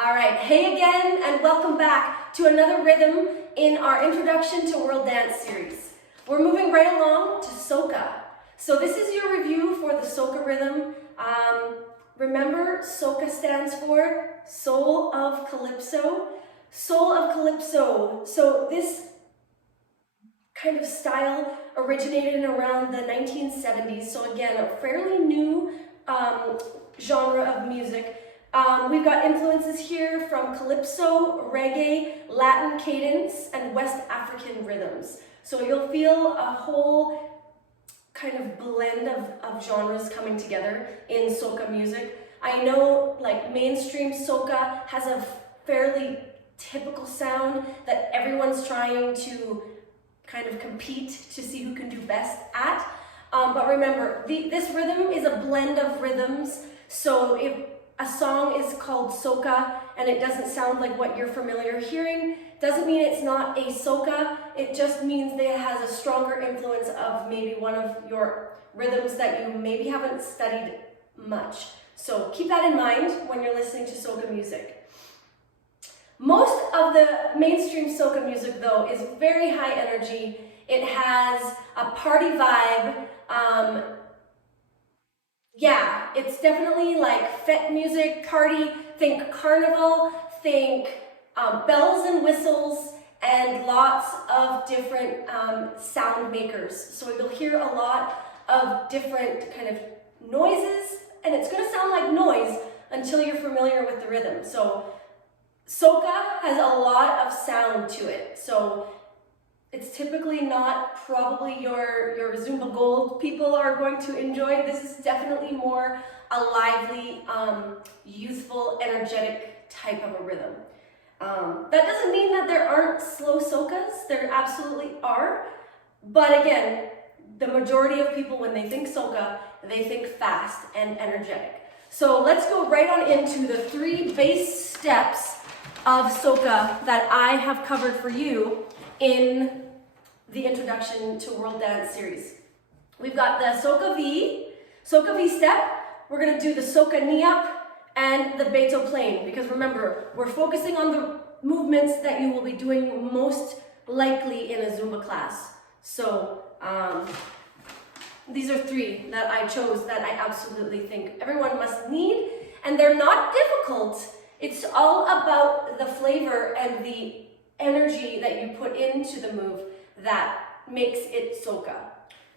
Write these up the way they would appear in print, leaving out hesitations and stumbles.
All right, hey again, and welcome back to another rhythm in our Introduction to World Dance series. We're moving right along to Soca. So this is your review for the Soca rhythm. Remember, Soca stands for Soul of Calypso. Soul of Calypso. So this kind of style originated around the 1970s. So again, a fairly new genre of music. We've got influences here from Calypso, reggae, Latin cadence, and West African rhythms. So you'll feel a whole kind of blend of genres coming together in Soca music. I know like mainstream Soca has a fairly typical sound that everyone's trying to kind of compete to see who can do best at. But remember, this rhythm is a blend of rhythms. So if a song is called Soca and it doesn't sound like what you're familiar hearing, doesn't mean it's not a Soca. It just means that it has a stronger influence of maybe one of your rhythms that you maybe haven't studied much. So keep that in mind when you're listening to Soca music. Most of the mainstream Soca music though is very high energy. It has a party vibe. Yeah, it's definitely like fete music, party, think carnival, think bells and whistles, and lots of different sound makers. So you'll hear a lot of different kind of noises, and it's gonna sound like noise until you're familiar with the rhythm. So Soca has a lot of sound to it. So it's typically not probably your Zumba Gold people are going to enjoy. This is definitely more a lively, youthful, energetic type of a rhythm. That doesn't mean that there aren't slow Socas. There absolutely are. But again, the majority of people, when they think Soca, they think fast and energetic. So let's go right on into the 3 base steps of Soca that I have covered for you in the Introduction to World Dance series. We've got the Soca V step. We're gonna do the Soca knee up and the Beto plane, because remember, we're focusing on the movements that you will be doing most likely in a Zumba class. So these are 3 that I chose that I absolutely think everyone must need, and they're not difficult. It's all about the flavor and the energy that you put into the move that makes it Soca.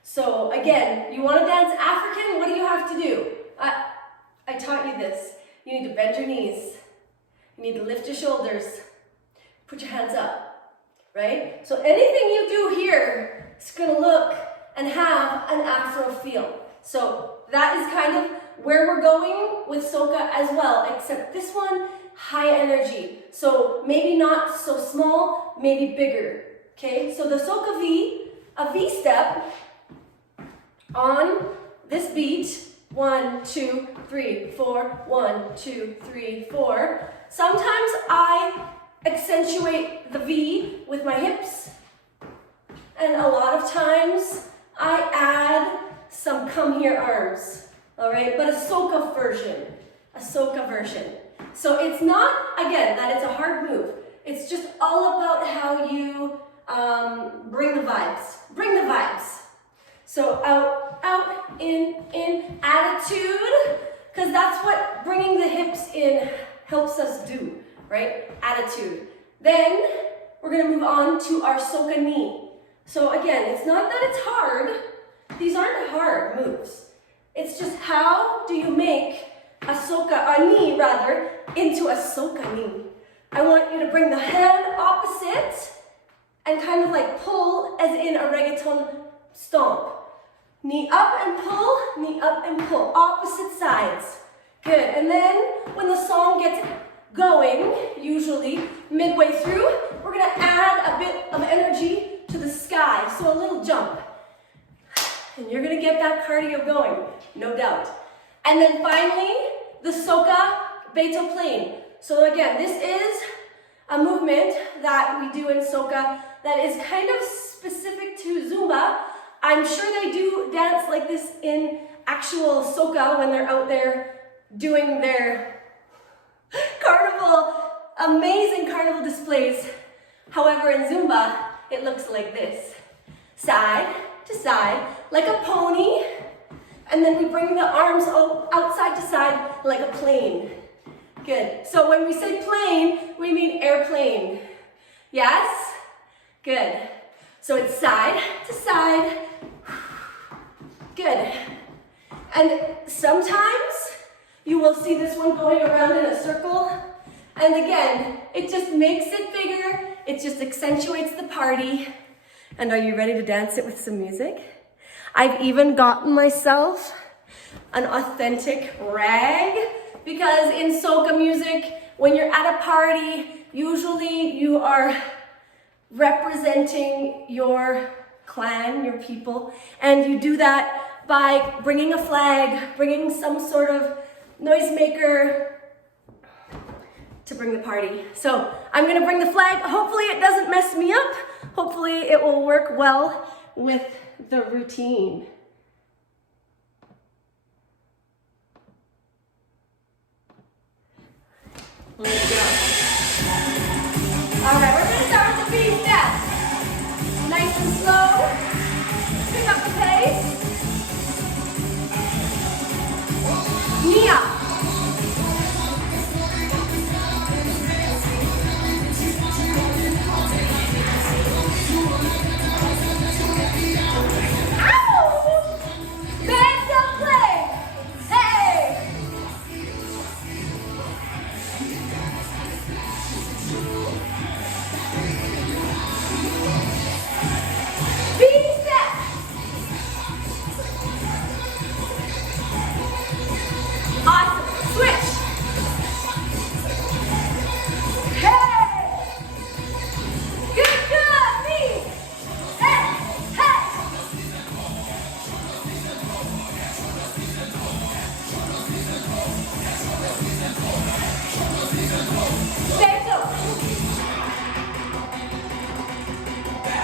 So again, you want to dance African, what do you have to do? I taught you this. You need to bend your knees. You need to lift your shoulders. Put your hands up, right? So anything you do here is going to look and have an Afro feel. So that is kind of where we're going with Soca as well, except this one, high energy. So maybe not so small, maybe bigger. Okay, so the Soca V, a V step on this beat, 1, 2, 3, 4, 1, 2, 3, 4. Sometimes I accentuate the V with my hips, and a lot of times I add some come here arms, all right, but a Soca version. So it's not, again, that it's a hard move. It's just all about how you bring the vibes. So out, in, attitude, because that's what bringing the hips in helps us do, right? Attitude. Then we're gonna move on to our Soca knee. So again, it's not that it's hard. These aren't hard moves. It's just how do you make a knee rather, into a Soca knee. I want you to bring the hand opposite and kind of like pull as in a reggaeton stomp. Knee up and pull, opposite sides. Good, and then when the song gets going, usually midway through, we're gonna add a bit of energy to the sky, so a little jump. And you're gonna get that cardio going, no doubt. And then finally, the Soca Beto plane. So again, this is a movement that we do in Soca that is kind of specific to Zumba. I'm sure they do dance like this in actual Soca when they're out there doing their carnival amazing carnival displays. However, in Zumba, it looks like this. Side to side, like a pony. And then we bring the arms outside to side like a plane. Good. So when we say plane, we mean airplane. Yes? Good. So it's side to side. Good. And sometimes you will see this one going around in a circle. And again, it just makes it bigger. It just accentuates the party. And are you ready to dance it with some music? I've even gotten myself an authentic rag, because in soca music, when you're at a party, usually you are representing your clan, your people, and you do that by bringing a flag, bringing some sort of noisemaker to bring the party. So I'm gonna bring the flag. Hopefully it doesn't mess me up. Hopefully it will work well with the routine. Let's go. All right, we're gonna start with the beat steps. Nice and slow. Pick up the pace. Knee up.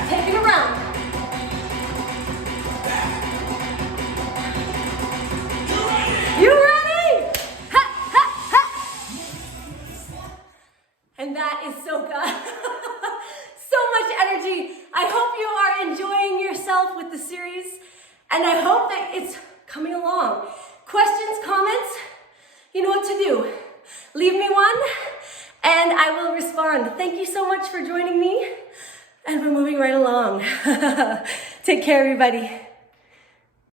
Take it around. You ready? Ha, ha, ha. And that is Soca. So much energy. I hope you are enjoying yourself with the series, and I hope that it's coming along. Questions, comments, you know what to do. Leave me one, and I will respond. Thank you so much for joining me. And we're moving right along. Take care, everybody.